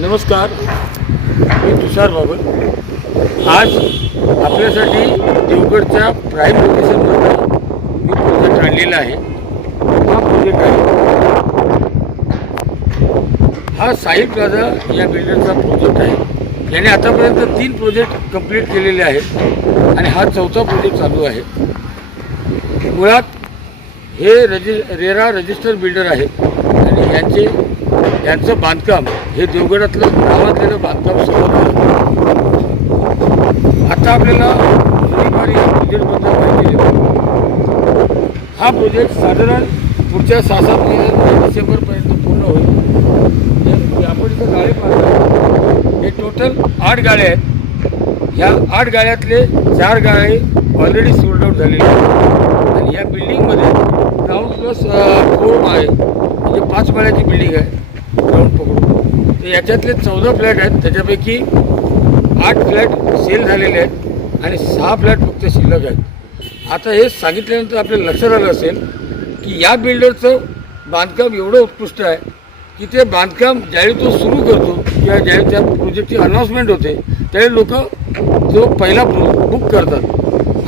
नमस्कार मी तुषार बाबर आज आपल्यासाठी देवगडच्या प्राईम लोकेशनमध्ये मी प्रोजेक्ट आणलेला आहे. हा प्रोजेक्ट आहे. हा साई प्लाझा या बिल्डरचा प्रोजेक्ट आहे. याने आतापर्यंत तीन प्रोजेक्ट कंप्लीट केलेले आहेत आणि हा चौथा प्रोजेक्ट चालू आहे. मुळात हे रजि रेरा रजिस्टर बिल्डर आहेत आणि यांचे यांचं बांधकाम हे देवगडातलं गावातलेलं बांधकाम सुरू आता आपल्याला प्रोजेक्टबद्दल माहिती देतो हा प्रोजेक्ट साधारण पुढच्या सहा सात महिन्यात डिसेंबरपर्यंत पूर्ण होईल. आपण इथं गाळे पाहतो. हे टोटल आठ गाळे आहेत. ह्या आठ गाळ्यातले चार गाळे ऑलरेडी सोल्ड आउट झालेले आहेत. आणि या बिल्डिंगमध्ये ग्राउंड प्लस फोर आहे. म्हणजे पाच माळ्याची बिल्डिंग आहे. ग्राउंड पकडून. तर याच्यातले चौदा फ्लॅट आहेत त्याच्यापैकी आठ फ्लॅट सेल झालेले आहेत आणि सहा फ्लॅट फक्त शिल्लक आहेत. आता हे सांगितल्यानंतर आपल्या लक्षात आलं असेल की या बिल्डरचं बांधकाम एवढं उत्कृष्ट आहे की ते बांधकाम ज्यावेळी तो सुरू करतो किंवा ज्यावेळी त्या प्रोजेक्टची अनाऊन्समेंट होते त्यावेळी लोक जो पहिला बुक करतात.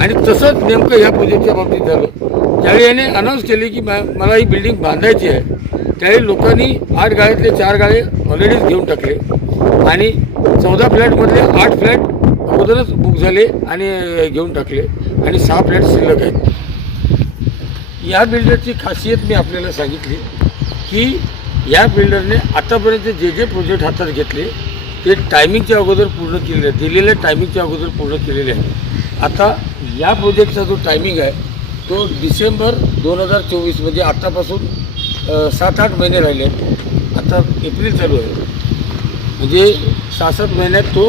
आणि तसंच नेमकं ह्या प्रोजेक्टच्या बाबतीत झालं. ज्यावेळी याने अनाऊन्स केले की मा- मला ही बिल्डिंग बांधायची आहे त्यावेळी लोकांनी आठ गाळ्यातले चार गाळे ऑलरेडीच घेऊन टाकले. आणि चौदा फ्लॅटमधले आठ फ्लॅट अगोदरच बुक झाले आणि घेऊन टाकले. आणि सहा फ्लॅट शिल्लक आहेत. या बिल्डरची खासियत मी आपल्याला सांगितली की या बिल्डरने आतापर्यंत जे जे प्रोजेक्ट हातात घेतले ते टायमिंगच्या अगोदर पूर्ण केलेले आहेत. दिलेल्या टायमिंगच्या अगोदर पूर्ण केलेले आहेत. आता या प्रोजेक्टचा जो टायमिंग आहे तो डिसेंबर दोन हजार चोवीस म्हणजे आत्तापासून सात आठ महिने राहिले. आहेत आता एप्रिल चालू आहे. म्हणजे सहा सात महिन्यात तो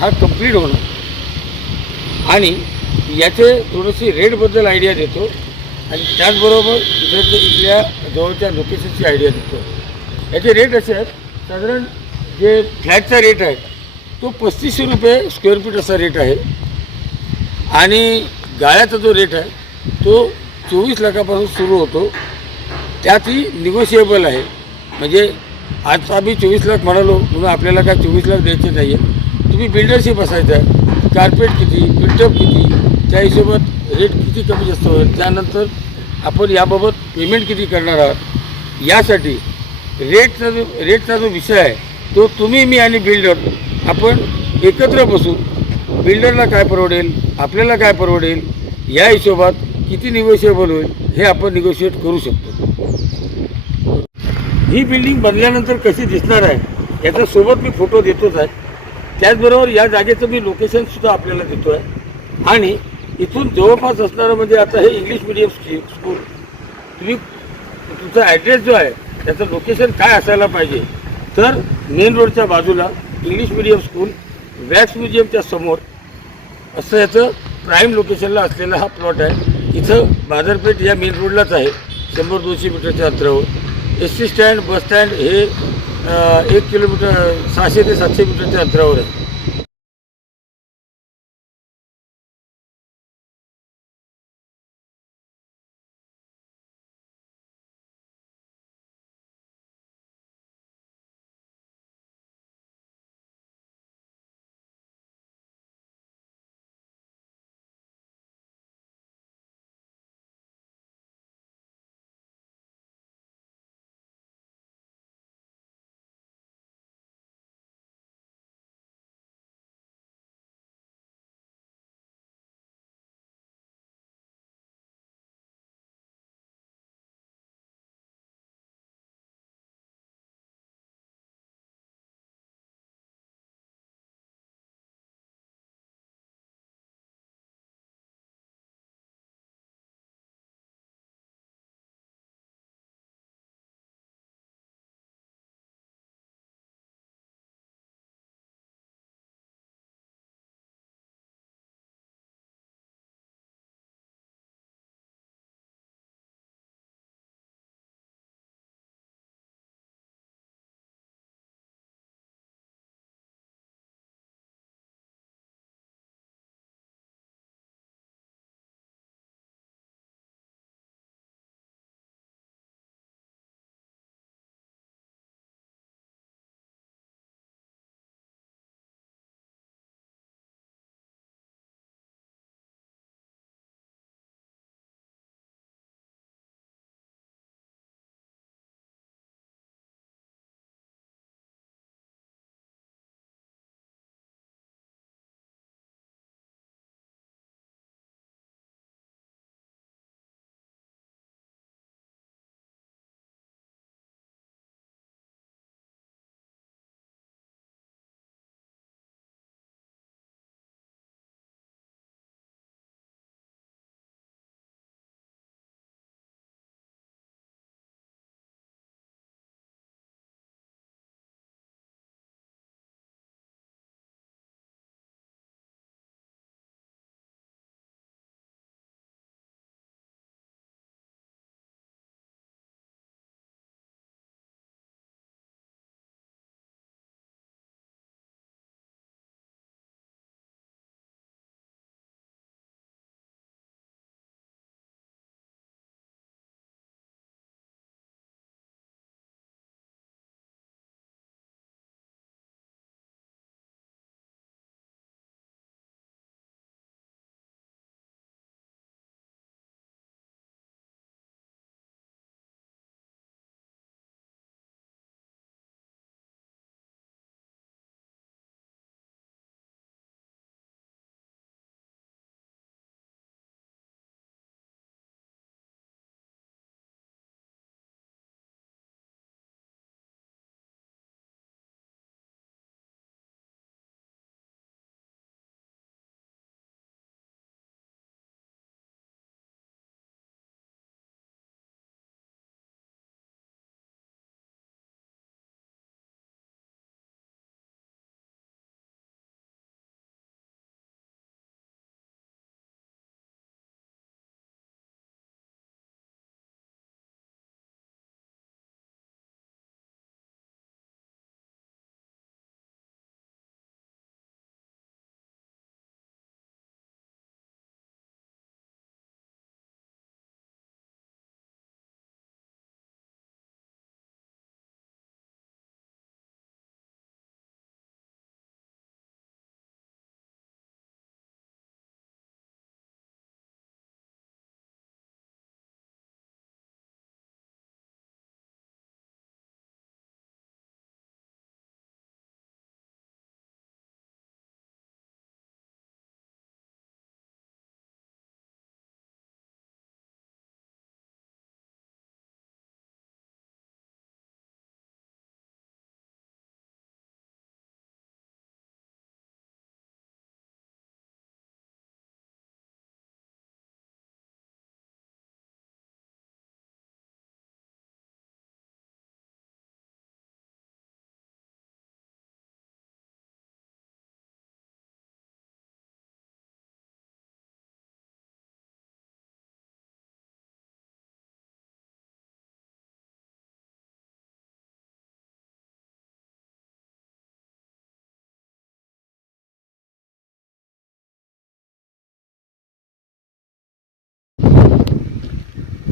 हा कंप्लीट होणार. आणि याचे थोडीशी रेटबद्दल आयडिया देतो. आणि त्याचबरोबर इकडे इथल्या जवळच्या लोकेशनची आयडिया देतो. याचे रेट असे आहेत. साधारण जे फ्लॅटचा रेट आहे तो पस्तीसशे रुपये स्क्वेअर फीट असा रेट आहे. आणि गाळ्याचा जो रेट आहे तो चोवीस लाखापासून सुरू होतो. त्यातही निगोशिएबल आहे. म्हणजे आज आम्ही चोवीस लाख म्हणालो म्हणून आपल्याला काय चोवीस लाख द्यायचे नाही आहे तुम्ही बिल्डरशी बसायचं आहे कार्पेट किती बिल्टअप किती त्या हिशोबात रेट किती कमी जास्त होईल त्यानंतर आपण याबाबत पेमेंट किती करणार आहात यासाठी रेटचा जो रेटचा जो विषय आहे तो तुम्ही मी आणि बिल्डर आपण एकत्र बसू बिल्डरला काय परवडेल आपल्याला काय परवडेल या हिशोबात किती निगोशिएबल होईल हे आपण निगोशिएट करू शकतो. ही बिल्डिंग बनल्यानंतर कशी दिसणार आहे याचा सोबत मी फोटो देतोच आहे. त्याचबरोबर या जागेचं मी लोकेशनसुद्धा आपल्याला देतो आहे आणि इथून जवळपास असणारं म्हणजे आता हे इंग्लिश मिडियम स्की स्कूल तुम्ही तुमचा ॲड्रेस जो आहे त्याचं लोकेशन काय असायला पाहिजे? तर मेन रोडच्या बाजूला इंग्लिश मिडियम स्कूल वॅक्स म्युझियमच्या समोर असं याचं प्राईम लोकेशनला असलेला हा प्लॉट आहे. इथं बाजारपेठ या मेन रोडलाच आहे. शंभर दोनशे मीटरच्या अंतरावर. S T stand bus stand हे एक किलोमीटर सहाशे ते सातशे मीटरच्या अंतरावर आहे.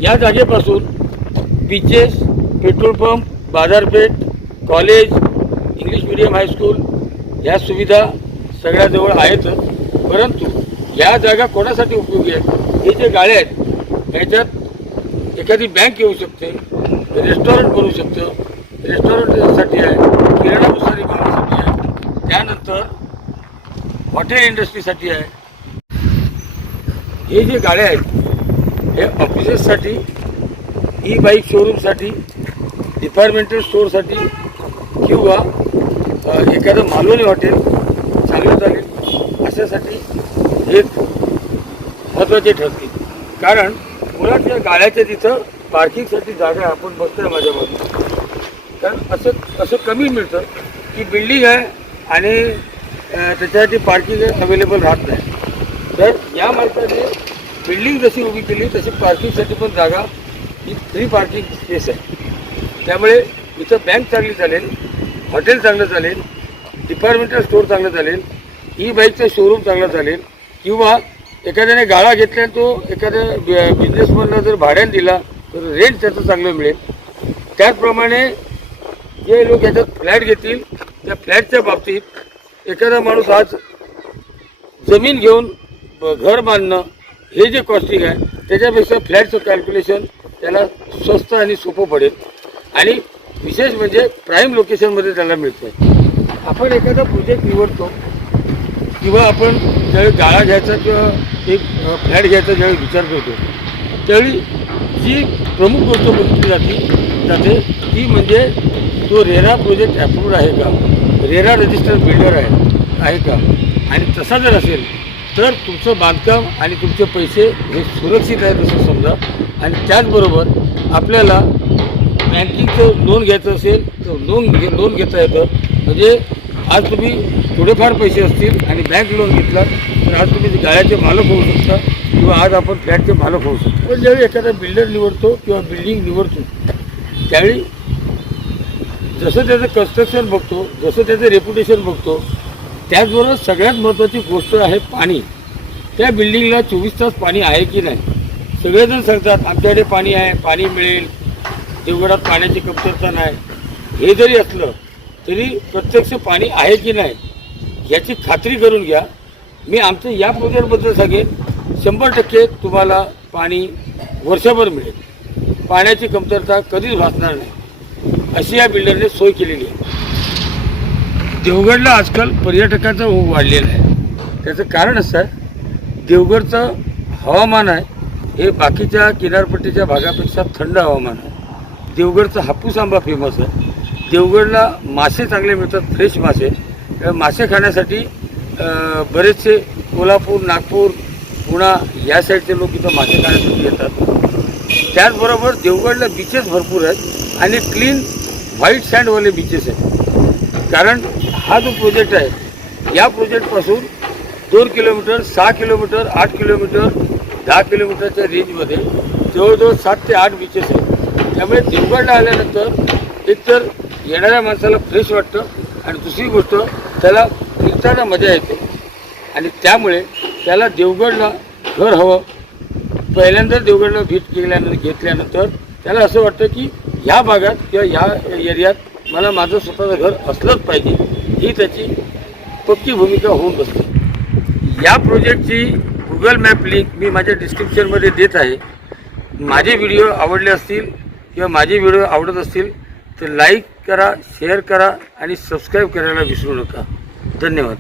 या जागेपासून बीचेस पेट्रोल पंप बाजारपेठ college English medium high school या सुविधा सगळ्याजवळ आहेतच परंतु या जागा कोणासाठी उपयोगी आहेत? हे जे गाळे आहेत ह्याच्यात एखादी बँक येऊ शकते रेस्टॉरंट बनवू शकतं. रेस्टॉरंटसाठी आहे किराणा भुसारी बनवण्यासाठी आहे. त्यानंतर हॉटेल इंडस्ट्रीसाठी आहे. हे जे गाड्या आहेत हे ऑफिसेससाठी ई बाईक शोरूमसाठी डिपार्टमेंटल स्टोअरसाठी किंवा एखादं मालवणी हॉटेल चांगलं चालेल अशासाठी हे महत्त्वाचे ठरतील कारण मुळात या गाड्याच्या तिथं पार्किंगसाठी जागा आपण बसतोय माझ्या बाजूला. कारण असं असं कमी मिळतं की बिल्डिंग आहे आणि त्याच्यासाठी पार्किंग अवेलेबल राहत नाही. तर या मार्गाने बिल्डिंग जशी उभी केली तशी पार्किंगसाठी पण जागा ही फ्री पार्किंग स्पेस आहे. त्यामुळे इथं बँक चांगली चालेल हॉटेल चांगलं चालेल डिपार्टमेंटल स्टोअर चांगलं चालेल ई बाईकचं शोरूम चांगलं चालेल किंवा एखाद्याने गाळा घेतला तो एखाद्या बिझनेसमॅनला जर भाड्याने दिला तर रेंट त्याचं चांगलं मिळेल. त्याचप्रमाणे जे लोक याच्यात फ्लॅट घेतील त्या फ्लॅटच्या बाबतीत एखादा माणूस आज जमीन घेऊन घर बांधणं हे जे कॉस्टिंग आहे त्याच्यापेक्षा फ्लॅटचं कॅल्क्युलेशन त्याला स्वस्त आणि सोपं पडेल. आणि विशेष म्हणजे प्राईम लोकेशनमध्ये त्याला मिळतं आपण एखादा प्रोजेक्ट निवडतो किंवा आपण ज्यावेळी गाळा घ्यायचा किंवा एक फ्लॅट घ्यायचा ज्यावेळी विचार करतो त्यावेळी जी प्रमुख गोष्ट बघितली जाते जाते ती म्हणजे तो रेरा प्रोजेक्ट अप्रूव्ड आहे का? रेरा रजिस्टर बिल्डर आहे आहे का? आणि तसा जर असेल तर तुमचं बांधकाम आणि तुमचे पैसे हे सुरक्षित आहेत असं समजा. आणि त्याचबरोबर आपल्याला बँकिंगचं लोन घ्यायचं असेल तर लोन घे लोन घेता येतं. म्हणजे आज तुम्ही थोडेफार पैसे असतील आणि बँक लोन घेतला तर आज तुम्ही गाळ्याचे मालक होऊ शकता किंवा आज आपण फ्लॅटचे मालक होऊ शकतो. पण ज्यावेळी एखादा बिल्डर निवडतो किंवा बिल्डिंग निवडतो त्यावेळी जसं त्याचं कन्स्ट्रक्शन बघतो जसं त्याचं रेप्युटेशन बघतो त्याचबरोबर सगळ्यात महत्त्वाची गोष्ट आहे पाणी. त्या बिल्डिंगला चोवीस तास पाणी आहे की नाही? सगळेजण सांगतात आमच्याकडे पाणी आहे पाणी मिळेल. देवगडात पाण्याची कमतरता नाही. हे जरी असलं तरी प्रत्यक्ष पाणी आहे की नाही याची खात्री करून घ्या. मी आमचं या प्रोजेक्टबद्दल सांगेन. शंभर टक्के तुम्हाला पाणी वर्षभर मिळेल. पाण्याची कमतरता कधीच भासणार नाही. अशी या बिल्डरने सोय केलेली आहे. देवगडला आजकाल पर्यटकाचा ओघ वाढलेला आहे. त्याचं कारण असं आहे देवगडचं हवामान आहे हे बाकीच्या किनारपट्टीच्या भागापेक्षा थंड हवामान आहे. देवगडचा हापूस आंबा फेमस आहे. देवगडला मासे चांगले मिळतात फ्रेश मासे. मासे खाण्यासाठी बरेचसे कोल्हापूर नागपूर पुणा या साईडचे लोक इथं मासे खाण्यासाठी येतात. त्याचबरोबर देवगडला बीचेस भरपूर आहेत आणि क्लीन व्हाईट सँडवाले बीचेस आहेत. कारण हा जो प्रोजेक्ट आहे या प्रोजेक्टपासून दोन किलोमीटर सहा किलोमीटर आठ किलोमीटर दहा किलोमीटरच्या रेंजमध्ये जवळजवळ सात ते आठ बीचेस आहेत. त्यामुळे देवगडला आल्यानंतर एकतर येणाऱ्या माणसाला फ्रेश वाटतं आणि दुसरी गोष्ट त्याला फिरताना मजा येते. आणि त्यामुळे त्याला देवगडला घर हवं. पहिल्यांदा देवगडला भेट केल्यानंतर घेतल्यानंतर त्याला असं वाटतं की ह्या भागात किंवा ह्या एरियात मला माझं स्वतःचं घर असलंच पाहिजे. ही त्याची पक्की भूमिका होऊन बसते. या प्रोजेक्टची गुगल मॅप लिंक मी माझ्या डिस्क्रिप्शनमध्ये देत आहे. माझे व्हिडिओ आवडले असतील किंवा माझे व्हिडिओ आवडत असतील तर लाईक करा शेअर करा आणि सबस्क्राईब करायला विसरू नका. धन्यवाद.